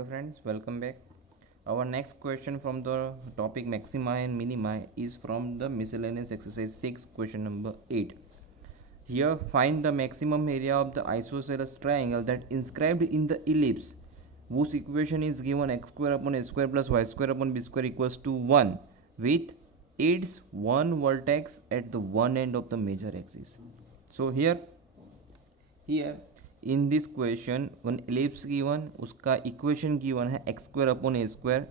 Okay friends, welcome back. Our next question from the topic maxima and minima is from the miscellaneous exercise 6, question number 8. Here find the maximum area of the isosceles triangle that inscribed in the ellipse whose equation is given x square upon a square plus y square upon b square equals to 1 with its one vertex at the one end of the major axis. So here in this question one ellipse given, उसका equation given है x square upon a square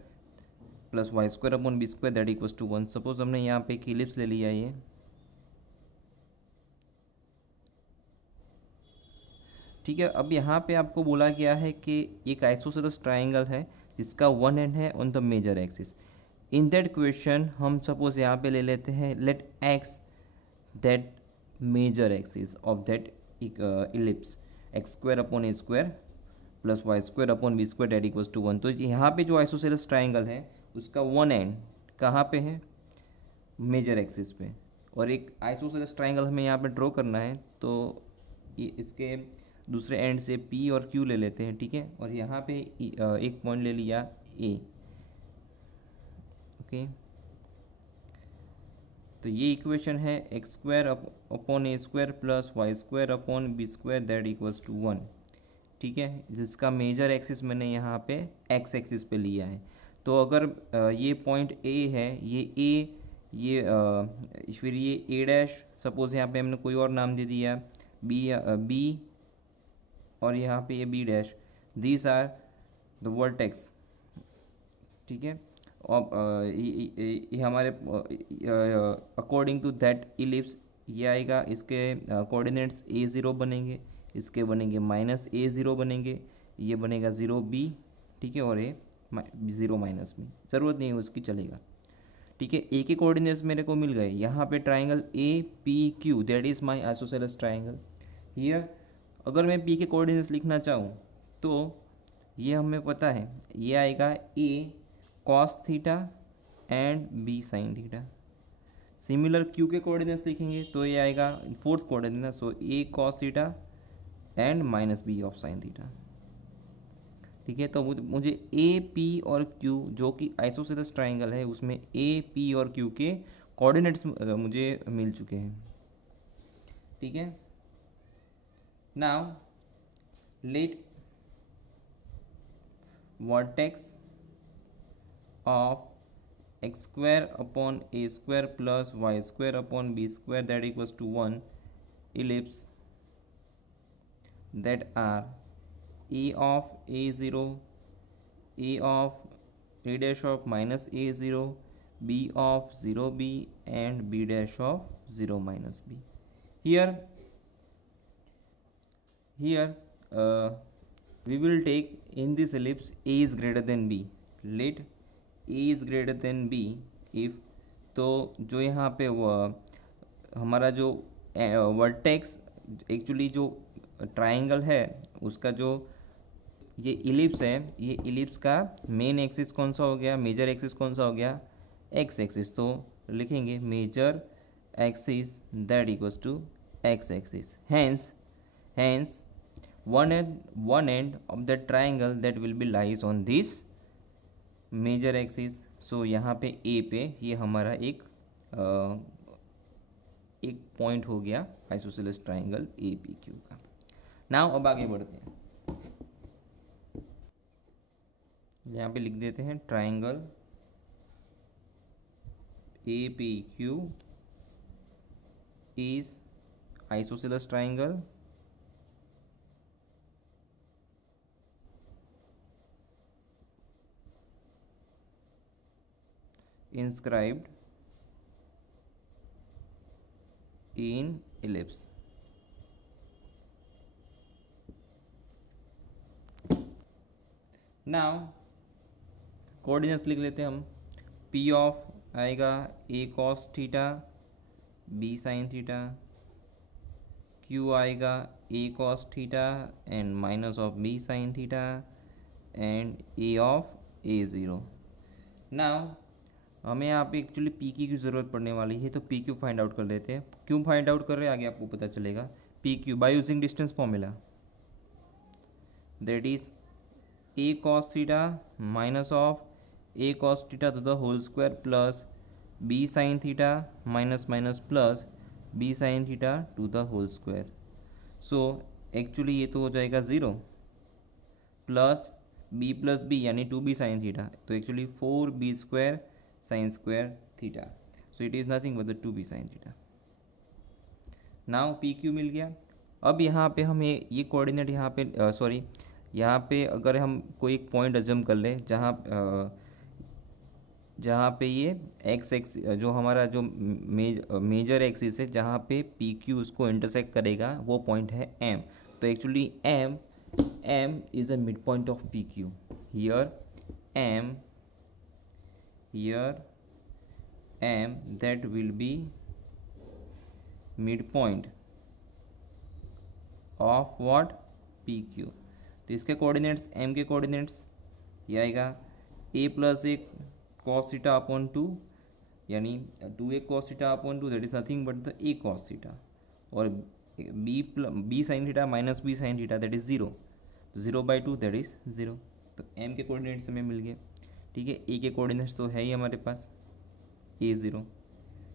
प्लस y square upon b square that equals to 1। Suppose हमने यहाँ पे एक ellipse ले लिया ये, ठीक है। अब यहाँ पे आपको बोला गया है कि एक आइसोसेलेस ट्राइंगल है जिसका वन एंड है on the major axis. In that question हम सपोज यहाँ पे ले लेते हैं let x that major axis of that ellipse x square upon a square plus y square upon b square that equals to 1। तो यहाँ पे जो आइसोसेलेस ट्राइंगल है उसका वन एंड कहाँ पे है, मेजर एक्सिस पे, और एक आइसोसेलेस ट्राइंगल हमें यहाँ पे ड्रॉ करना है। तो इसके दूसरे एंड से P और Q ले लेते हैं, ठीक है। और यहाँ पे एक पॉइंट ले लिया A, ओके। तो ये इक्वेशन है x square upon a square plus y square upon b square that equals to 1, ठीक है, जिसका मेजर एक्सिस मैंने यहाँ पे एक्स एक्सिस पे लिया है। तो अगर ये पॉइंट ए है, ये ए, ये फिर ये ए डैश, सपोज यहाँ पे हमने कोई और नाम दे दिया बी और यहाँ पे ये B dash, these are the vertex, ठीक है। ये हमारे अकॉर्डिंग टू दैट इलिप्स ये आएगा, इसके कोऑर्डिनेट्स a0 बनेंगे, इसके बनेंगे -a0 बनेंगे, ये बनेगा 0b, ठीक है, और ये 0 माइनस b, ज़रूरत नहीं है उसकी, चलेगा, ठीक है। ए के कोऑर्डिनेट्स मेरे को मिल गए। यहाँ पे triangle A P Q that is my isosceles triangle. Here अगर मैं पी के कोऑर्डिनेट्स लिखना चाहूँ तो ये हमें पता है, ये आएगा A cos theta and B sine theta. Similar Q के कोऑर्डिनेट्स लिखेंगे तो ये आएगा fourth coordinate, so A cos theta and minus B of sine theta, ठीक है। तो मुझे ए पी और क्यू जो कि आइसोसेलेस ट्राइंगल है उसमें ए पी और क्यू के कोऑर्डिनेट्स मुझे मिल चुके हैं, ठीक है। Now let vertex of x square upon a square plus y square upon b square that equals to 1 ellipse that are a of a0, a of a dash of minus a0, b of 0b and b dash of 0 minus b. Here we will take in this ellipse a is greater than b. Let a is greater than b if, तो जो यहाँ पे हमारा जो vertex actually जो triangle है उसका जो ये इलिप्स है, ये इलिप्स का मेन एक्सिस कौन सा हो गया, मेजर एक्सिस कौन सा हो गया, एक्स एक्सिस। तो लिखेंगे major axis that equals to X axis. Hence one end of the triangle that will be lies on this major axis. So यहाँ पे ए पे ये हमारा एक पॉइंट हो गया isosceles triangle A P Q का। नाउ अब आगे बढ़ते हैं, यहाँ पे लिख देते हैं triangle A P Q is isosceles triangle inscribed in ellipse। Now coordinates लिख लेते हैं हम। P ऑफ आएगा a cos theta b sin theta, Q आएगा a cos theta and minus of b sin theta and a of a0। Now हमें यहाँ पे actually P की ज़रूरत पड़ने वाली है, तो पी क्यू फाइंड आउट कर लेते हैं। क्यों फाइंड आउट कर रहे हैं आगे आपको पता चलेगा। P Q by using distance formula that is a cos theta minus of a cos theta to the whole square plus b sine theta minus minus plus b sine theta to the whole square. So actually ये तो हो जाएगा 0 plus b यानी 2b sine theta, तो actually 4b square sine square theta. So it is nothing but the 2b sine theta. Now P Q मिल गया। अब यहाँ पे हमें ये कोऑर्डिनेट यहाँ पे सॉरी यहाँ पे अगर हम कोई एक पॉइंट अज्यूम कर ले जहाँ पे ये एक्स एक्स जो हमारा जो मेजर एक्सिस है जहाँ पे पी क्यू उसको इंटरसेक्ट करेगा वो पॉइंट है एम। तो actually M is a mid point of P Q. Here M that will be mid point of what P Q. तो इसके कोऑर्डिनेट्स एम के कोऑर्डिनेट्स ये आएगा A plus A cos theta upon 2 यानी 2a cos theta upon 2 that is nothing but the A cos theta, और B sine theta minus B sine theta that is 0, तो 0/2 that is 0। तो M के coordinates हमें मिल गए। ठीक है, ए के कोऑर्डिनेट्स तो है ही हमारे पास ए 0।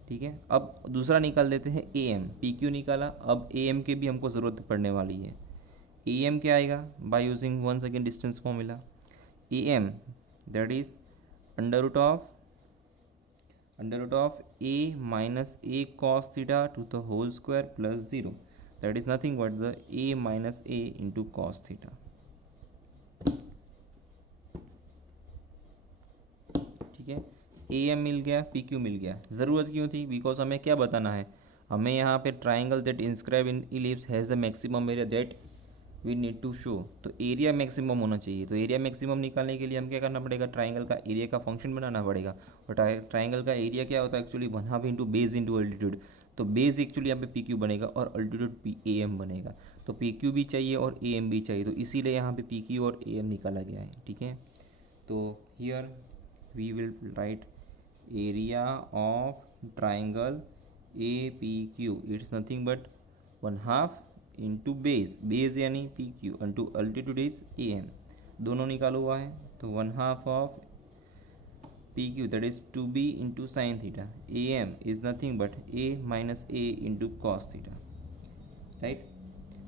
ठीक है, अब दूसरा निकाल देते हैं ए एम। पी क्यू निकाला, अब ए एम के भी हमको ज़रूरत पड़ने वाली है। ए एम क्या आएगा by using 1 second distance formula. A M that is under root of a minus a cos theta to the whole square plus 0 that is nothing but the a minus A into cos theta. ठीक है, A M मिल गया, P Q मिल गया। ज़रूरत क्यों थी? Because हमें क्या बताना है, हमें यहाँ पे triangle that inscribe in ellipse has the maximum area that we need to show. तो एरिया मैक्सिमम होना चाहिए। तो एरिया मैक्सिमम निकालने के लिए हम क्या करना पड़ेगा, ट्राइंगल का एरिया का फंक्शन बनाना पड़ेगा। और ट्राइंगल का एरिया क्या होता है actually 1/2 into base into altitude. तो बेस एक्चुअली यहाँ पे पी क्यू बनेगा और अल्टीट्यूड पी ए एम बनेगा। तो पी क्यू भी चाहिए और ए एम भी चाहिए, तो इसीलिए यहाँ पे पी क्यू और ए एम निकाला गया है। ठीक है, तो here we will write area of triangle A P Q, it's nothing but 1/2 into base यानी P Q into altitude is A M. दोनों निकाला हुआ है, तो 1/2 of P Q that is 2b into sine theta. A M is nothing but A minus A into cos theta, right.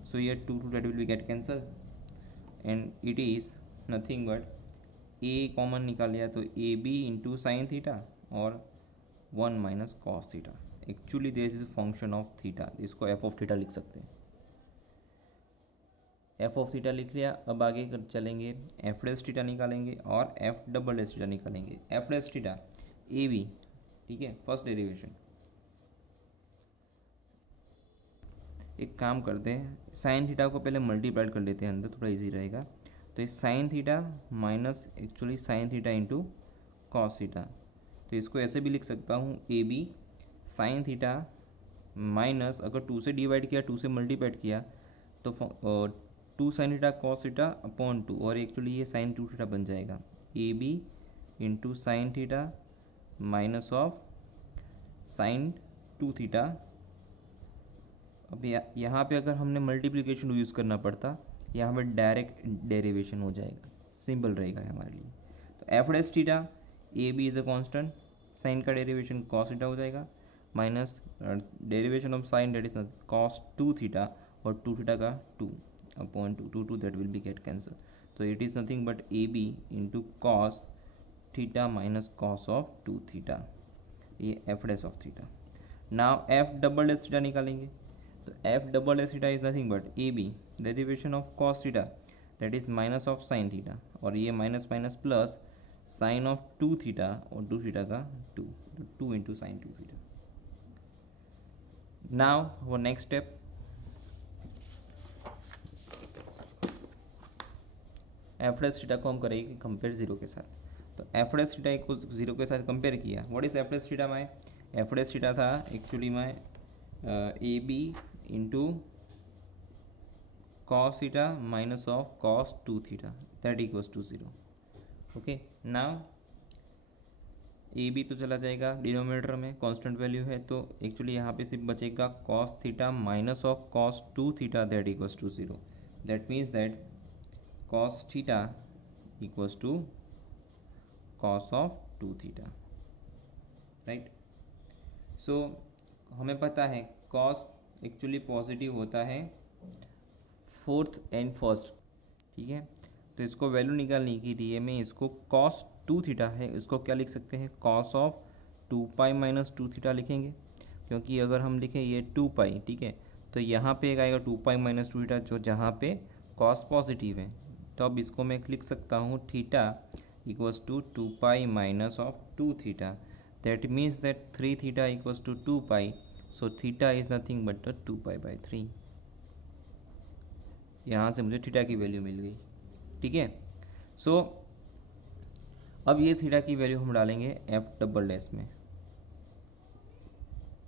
So ये 2 that will be get cancel and it is nothing but a common निकाल लिया तो a B into sine theta और 1 minus cos theta. Actually this is function of theta, इसको f of theta लिख सकते हैं। F of theta लिख लिया। अब आगे चलेंगे, एफ डैश थीटा निकालेंगे और एफ डबल डैश थीटा निकालेंगे। एफ डैश थीटा ए बी, ठीक है, फर्स्ट डेरिवेशन। एक काम करते हैं, साइन थीटा को पहले मल्टीप्लाइड कर लेते हैं अंदर, थोड़ा इजी रहेगा। तो ये sine theta minus actually sine theta into cos theta. तो इसको ऐसे भी लिख सकता हूँ, a b sine theta minus, अगर 2 से डिवाइड किया 2 से मल्टीप्लाइड किया तो 2 sine theta cos theta upon 2, और एक्चुअली ये साइन 2 थीटा बन जाएगा। A B into sine theta minus of sine 2 theta. अब यहाँ पे अगर हमने मल्टीप्लिकेशन यूज़ करना पड़ता, यहाँ पे डायरेक्ट डेरिवेशन हो जाएगा, सिंपल रहेगा हमारे लिए। तो F dash theta A B is a constant, sine का डेरिवेशन कॉस थीटा हो जाएगा minus derivation of sine that is cos 2 theta और 2 थीटा का 2 upon 2 that will be get cancel. तो it is nothing but A B into cos theta minus cos of 2 theta, ये F dash of theta. Now F double dash theta निकालेंगे। तो F double dash theta is nothing but A b derivation of cos theta that is minus of sine theta, और ये minus minus plus sine of 2 theta और 2 theta का 2 into sine 2 theta. Now वो next step, f dash theta को हम करेंगे compare 0 के साथ। तो एफ डैश थीटा को 0 के साथ कंपेयर किया। What is F dash theta? My F dash theta था actually my A B into cos theta minus of cos 2 theta that equals to 0। Okay, now A B तो चला जाएगा denominator में, constant value है, तो actually यहाँ पे सिर्फ बचेगा cos theta minus of cos 2 theta that equals to 0। That means that cos theta equals to cos of 2 theta, right. So हमें पता है कॉस एक्चुअली पॉजिटिव होता है फोर्थ एंड फर्स्ट, ठीक है। तो इसको वैल्यू निकालने के लिए मैं इसको कॉस 2 थीटा है इसको क्या लिख सकते हैं, cos of 2 pi minus 2 theta लिखेंगे, क्योंकि अगर हम लिखें ये 2 पाई, ठीक है, तो यहाँ पे एक आएगा 2 पाई माइनस 2 थीटा जो जहाँ पे कॉस पॉजिटिव है। तो अब इसको मैं लिख सकता हूँ theta equals to 2 pi minus of 2 theta, that means that 3 theta equals to 2 pi, so theta is nothing but 2 pi by 3। यहाँ से मुझे थीटा की वैल्यू मिल गई, ठीक है। सो अब ये थीटा की वैल्यू हम डालेंगे एफ डबल डैश में।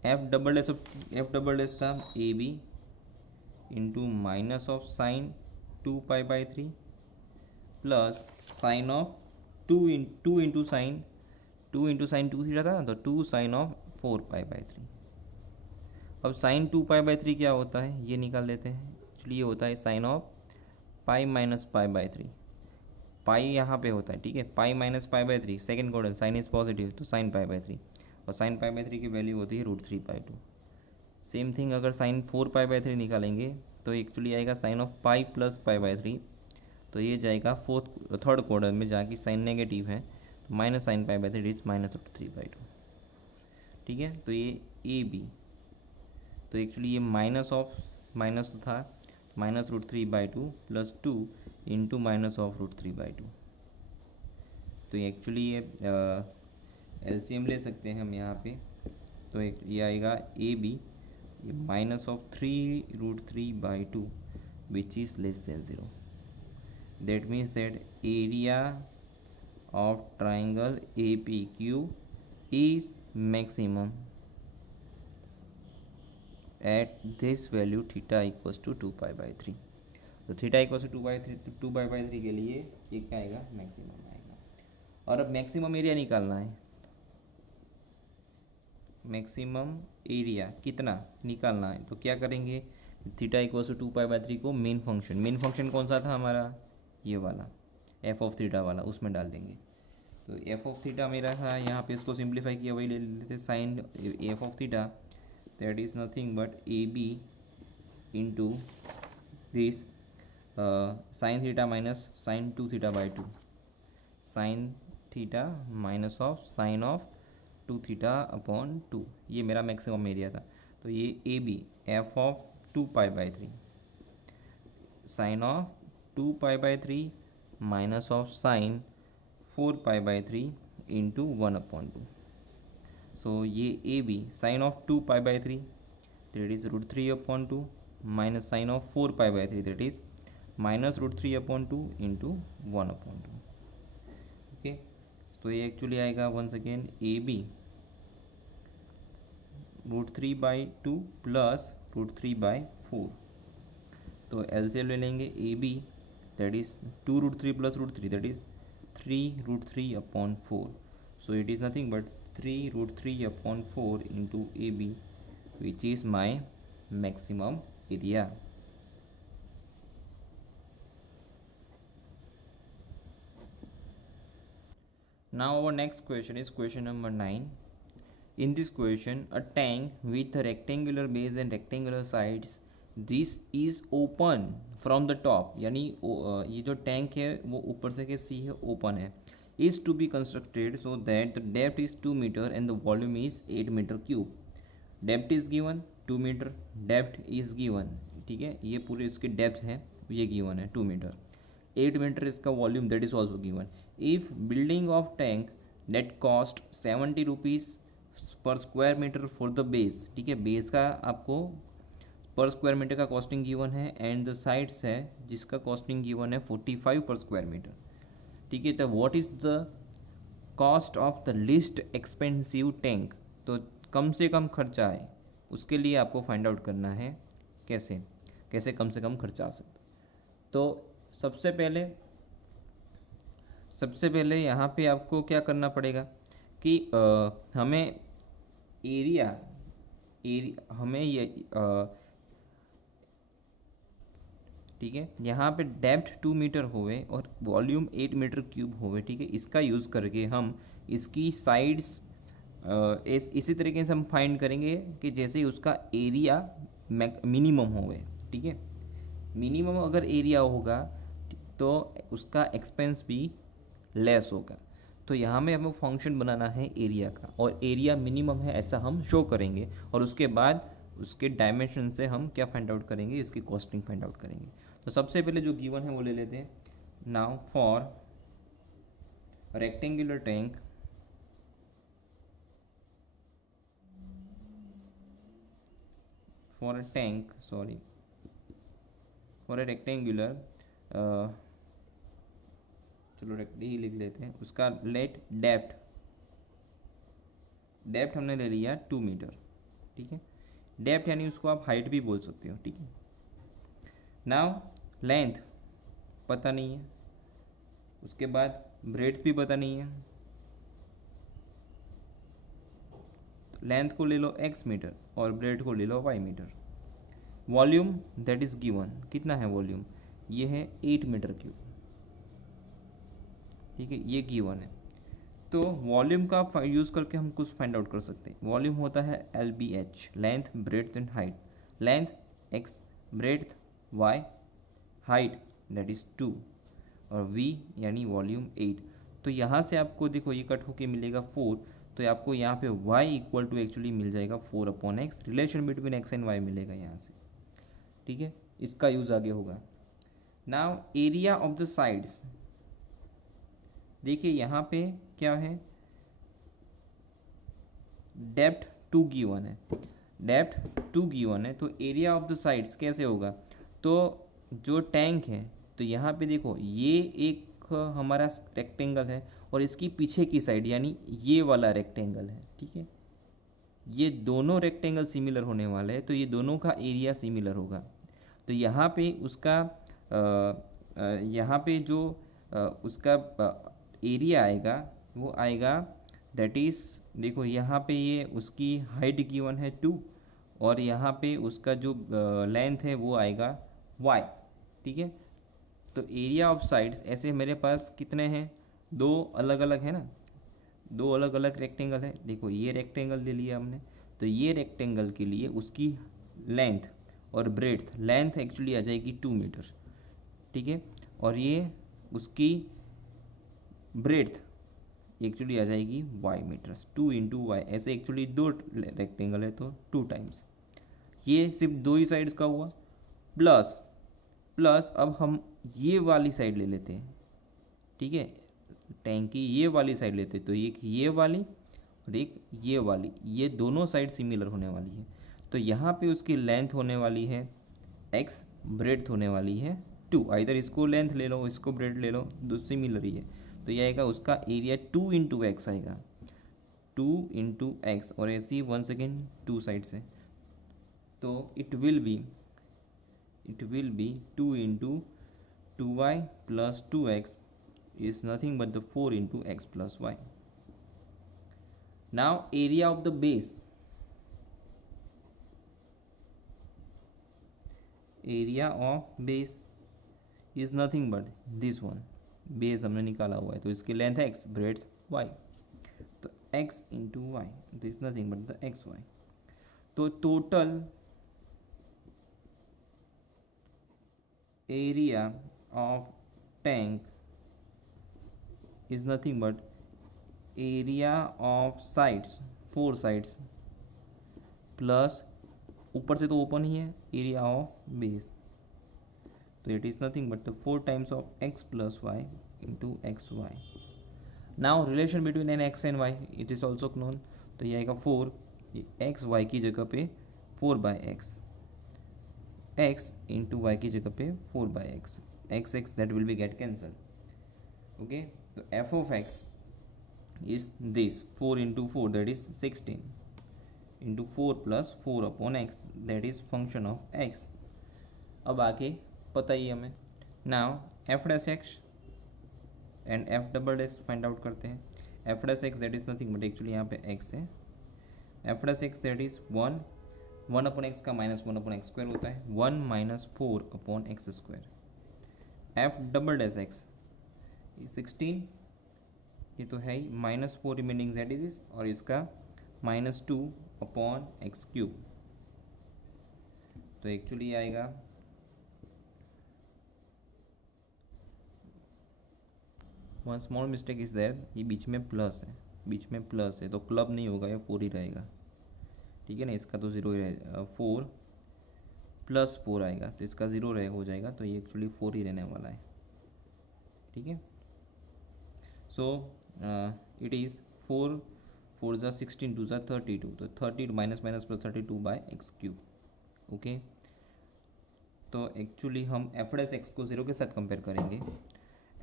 एफ डबल डैश था a B into minus of sine 2 pi by 3 plus sine of 2 into sine 2 theta था, तो 2 साइन ऑफ 4 पाई बाई 3। अब साइन 2 पाई बाई 3 क्या होता है ये निकाल लेते हैं। एक्चुअली ये होता है sine of pi minus pi by 3। Pi यहाँ पे होता है, ठीक है, pi minus pi by 3 second quadrant, sine is positive तो साइन पाई बाई 3, और साइन पाई बाई 3 की वैल्यू होती है √3/2। सेम थिंग अगर साइन 4 पाई बाई 3 निकालेंगे तो एक्चुअली आएगा sine of pi plus pi by 3, तो ये जाएगा थर्ड क्वाड्रेंट में जाके साइन नेगेटिव है तो minus sign pi by 3 is minus √3/2, ठीक है। तो ये ए बी, तो एक्चुअली ये माइनस था minus √3/2 plus 2 into minus of √3/2। तो एक्चुअली ये एलसीएम ले सकते हैं हम यहाँ पे, तो ये आएगा a b minus of 3√3/2 which is less than 0। That means that area of triangle A P Q is maximum at this value theta equals to 2 pi by 3। तो theta equals to 2 pi by 3 के लिए ये क्या आएगा, maximum आएगा। और अब maximum area निकालना है, मैक्सिमम एरिया कितना निकालना है, तो क्या करेंगे, theta equals to 2 pi by 3 को मेन फंक्शन कौन सा था हमारा, ये वाला एफ ऑफ थीटा वाला, उसमें डाल देंगे। तो एफ ऑफ थीटा मेरा था यहाँ पे, इसको सिंप्लीफाई किया वही ले लेते sine f of theta, that is nothing but A B into this sine theta minus sine 2 theta by 2, sine theta minus of sine of 2 theta upon 2, ये मेरा मैक्सिमम एरिया था। तो ये a b f of 2 pi by 3 sine of 2 pi by 3 minus of sine 4 pi by 3 into 1/2। So ये a b sine of 2 pi by 3 that is √3/2 minus sine of 4 pi by 3 that is minus √3/2 into 1/2। Okay, तो ये actually आएगा once again a b √3/2 plus √3/4। तो LCM ले लेंगे a b that is 2√3 plus √3 that is 3√3/4। So it is nothing but 3√3/4 into a b which is my maximum area. Now our next question is question number 9. In this question, a tank with a rectangular base and rectangular sides, this is open from the top, यानी ये जो tank है वो ऊपर से कैसी है, open है, is to be constructed so that the depth is 2 meter and the volume is 8 meter cube. Depth is given 2 meter, depth is given, ठीक है, ये पूरे इसके डेप्थ है ये गिवन है 2 मीटर, 8 मीटर इसका volume that is also given. If building of tank that cost 70 rupees per square metre for the base, ठीक है, बेस का आपको पर स्क्वायर मीटर का कॉस्टिंग गिवन है, एंड द साइड्स है जिसका कॉस्टिंग गिवन है 45 पर स्क्वायर मीटर, ठीक है। तो what is the cost of the list expensive tank, तो कम से कम खर्चा है उसके लिए आपको फाइंड आउट करना है कैसे कैसे कम से कम खर्चा आ सकता। तो सबसे पहले यहाँ पे आपको क्या करना पड़ेगा कि हमें हमें ये ठीक है। यहाँ पे डेप्थ 2 मीटर होवे और वॉल्यूम 8 मीटर क्यूब होवे, ठीक है। इसका यूज़ करके हम इसकी साइड्स इसी तरीके से हम फाइंड करेंगे कि जैसे उसका एरिया मिनिमम होवे, ठीक है। मिनिमम अगर एरिया होगा तो उसका एक्सपेंस भी लेस होगा। तो यहाँ में हमें फंक्शन बनाना है एरिया का, और एरिया मिनिमम है ऐसा हम शो करेंगे, और उसके बाद उसके डायमेंशन से हम क्या फाइंड आउट करेंगे, इसकी कॉस्टिंग फाइंड आउट करेंगे। तो सबसे पहले जो गिवन है वो ले लेते हैं। Now for rectangular tank for a tank, sorry, for a rectangular, चलो रेक्ट ही लिख लेते हैं। उसका लेट डेप्थ हमने ले लिया 2 मीटर, ठीक है। डेप्थ यानी उसको आप हाइट भी बोल सकते हो, ठीक है। नाउ लेंथ पता नहीं है, उसके बाद ब्रेड्थ भी पता नहीं है। लेंथ को ले लो x मीटर और ब्रेड को ले लो y metre. Volume that is given, कितना है वॉल्यूम, ये है 8 मीटर क्यूब, ठीक है, ये गिवन है। तो वॉल्यूम का यूज़ करके हम कुछ फाइंड आउट कर सकते हैं। वॉल्यूम होता है LBH, length breadth and height. Length x, breadth y, height that is 2, और v यानी वॉल्यूम 8। तो यहाँ से आपको देखो ये कट होके मिलेगा 4, तो आपको यहाँ पे y इक्वल टू एक्चुअली मिल जाएगा 4/x। Relation between x and y मिलेगा यहाँ से, ठीक है। इसका यूज़ आगे होगा। Now area of the sides, देखिए यहाँ पे क्या है, डेप्थ 2 गिवन है, डेप्थ 2 गिवन है, तो एरिया ऑफ द साइड्स कैसे होगा, तो जो टैंक है, तो यहाँ पे देखो ये एक हमारा रेक्टेंगल है, और इसकी पीछे की साइड यानी ये वाला रेक्टेंगल है, ठीक है। ये दोनों रेक्टेंगल सिमिलर होने वाले हैं, तो ये दोनों का एरिया सिमिलर होगा। तो यहाँ पे उसका यहाँ पे जो उसका एरिया आएगा वो आएगा दैट इज़, देखो यहाँ पे ये उसकी हाइट गिवन है 2, और यहाँ पे उसका जो लेंथ है वो आएगा y, ठीक है। तो एरिया ऑफ साइड्स ऐसे मेरे पास कितने हैं, दो अलग अलग है ना, दो अलग अलग रेक्टेंगल है। देखो ये रेक्टेंगल ले लिया हमने, तो ये रेक्टेंगल के लिए उसकी लेंथ और ब्रेड्थ, लेंथ एक्चुअली आ जाएगी 2 मीटर, ठीक है, और ये उसकी ब्रेड्थ एक्चुअली आ जाएगी y मीटर्स, 2 इंटू वाई। ऐसे एक्चुअली दो रेक्टेंगल है तो 2 टाइम्स, ये सिर्फ दो ही साइड्स का हुआ। प्लस प्लस अब हम ये वाली साइड ले लेते हैं, ठीक है, टैंक की ये वाली साइड लेते हैं, तो एक ये वाली और एक ये वाली, ये दोनों साइड सिमिलर होने वाली है। तो यहाँ पे उसकी लेंथ होने वाली है x, ब्रेड्थ होने वाली है 2। इधर इसको लेंथ ले लो, इसको ब्रेड ले लो, दो सिमिलर ही है। तो ये आएगा उसका एरिया 2 इंटू एक्स आएगा, 2 इंटू एक्स, और ऐसे ही 1 सेकेंड 2 साइड से, तो it will be 2 into 2y plus 2x is nothing but the 4 into x plus y. Now area of the base, area of base is nothing but this one, base हमने निकाला हुआ है, तो इसकी length है x, breadth y, तो x into y, this is nothing but the xy। तो total area of tank is nothing but area of sides, 4 sides, plus ऊपर से तो ओपन ही है एरिया ऑफ बेस, तो it is nothing but the 4 times of x plus y into x y. Now relation between an x and y it is also known, तो ये आएगा 4, x Y की जगह पे 4/x, x इंटू वाई की जगह पे 4/x, x that will be get cancel, okay. तो f of x is this 4 into 4 that is 16 into 4 plus 4 upon x that is function of x। अब आगे पता ही हमें, now f dash x and f double dash find out करते हैं। f dash x that is nothing but actually यहाँ पे x है, f dash x that is 1 one upon x का minus one upon x square होता है, 1 minus 4 upon x square. F double dash x 16, ये तो है ही, माइनस 4 रिमेनिंग जेड इज, और इसका माइनस 2 अपॉन एक्स क्यूब। तो एक्चुअली आएगा one small mistake is there, ये बीच में प्लस है, बीच में प्लस है तो क्लब नहीं होगा, ये 4 ही रहेगा, ठीक है ना। इसका तो 0 ही रहेगा, 4 प्लस 4 आएगा तो इसका 0 रहे हो जाएगा, तो ये एक्चुअली 4 ही रहने वाला है, ठीक है। सो इट इज़ 4 4 ज़ा 16 2 ज़ा 32, तो 30 minus minus plus 32 by x cube, okay. तो एक्चुअली हम एफ डैश एक्स को 0 के साथ कंपेयर करेंगे,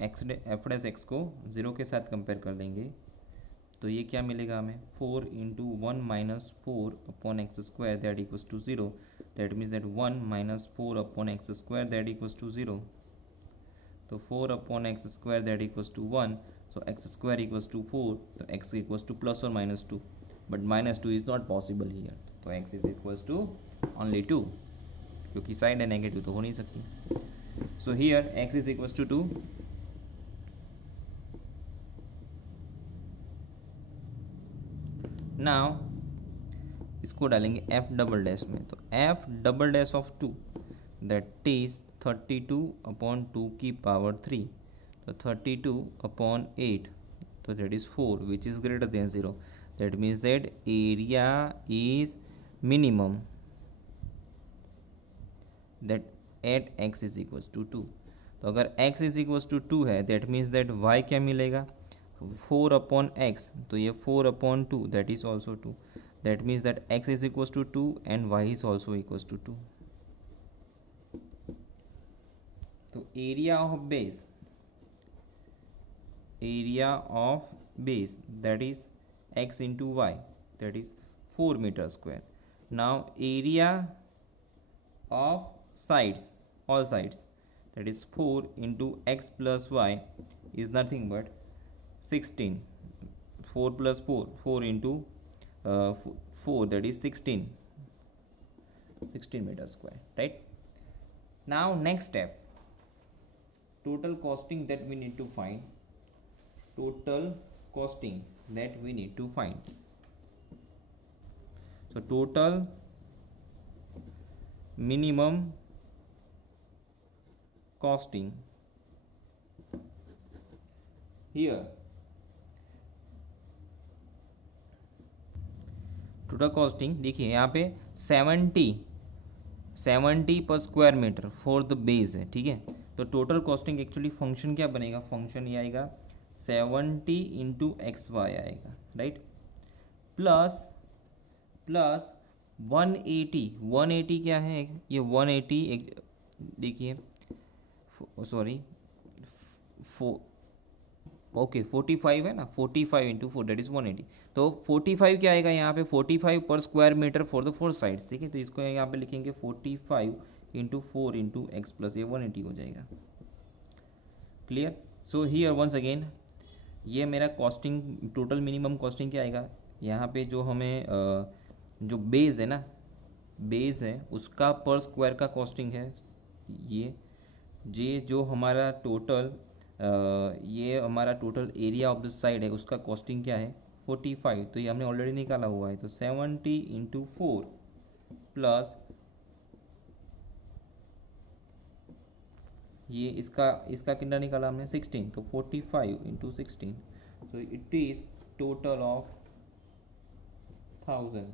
एफ डैश एक्स को 0 के साथ कंपेयर कर लेंगे, तो ये क्या मिलेगा हमें, 4 into 1 minus 4 upon x square that equals to 0, that means that 1 minus 4 upon x square that equals to 0, तो 4 upon x square that equals to 1, so x square equals to 4, तो x equals to plus or minus 2, but minus 2 is not possible here, तो x is equals to only 2, क्योंकि side है negative तो हो नहीं सकती। so here x is equals to 2, now इसको डालेंगे f डबल डैश में, तो f double dash of 2 that is 32 upon 2 की पावर 3, तो 32 अपॉन 8, तो that is 4 which is greater than 0, that means that area is minimum that at x is equals to 2, तो अगर x is equals to 2 है that means that y क्या मिलेगा, 4 upon x, तो ये 4 upon 2 that is also 2, that means that x is equals to 2 and y is also equals to 2, तो area of base that is x into y, that is 4 meter square. Now area of sides, all sides, that is 4 into x plus y is nothing but 16, 4 plus 4, 4 into 4, that is 16 meter square, right? Now next step, total costing that we need to find, total costing that we need to find. So total minimum costing, here total costing देखिए यहाँ पे 70 per square metre for the base है, ठीक है। तो total costing actually function क्या बनेगा, function ये आएगा 70 इंटू एक्स वाई आएगा, राइट, प्लस 180 क्या है, ये 180 एक देखिए, सॉरी ओके 45 है ना, 45 इंटू 4 डेट इज 180, तो 45 क्या आएगा यहाँ पे, 45 per square metre for the 4 sides, ठीक है। तो इसको यहाँ पे लिखेंगे 45 इंटू 4 इंटू एक्स प्लस, ये 180 हो जाएगा, clear. So here once again ये मेरा कॉस्टिंग, टोटल मिनिमम कॉस्टिंग क्या आएगा, यहाँ पे जो हमें जो बेस है ना, बेस है उसका पर स्क्वायर का कॉस्टिंग है ये जो हमारा टोटल ये हमारा total area of the side है उसका कॉस्टिंग क्या है 45, तो ये हमने ऑलरेडी निकाला हुआ है, तो 70 इंटू 4 प्लस ये इसका कितना निकाला हमने 16, तो 45 into 16, so it is total of 1000,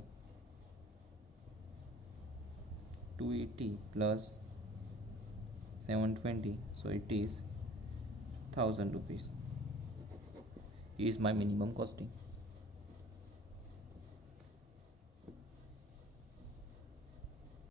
280 plus 720, so it is 1000 rupees is my minimum costing.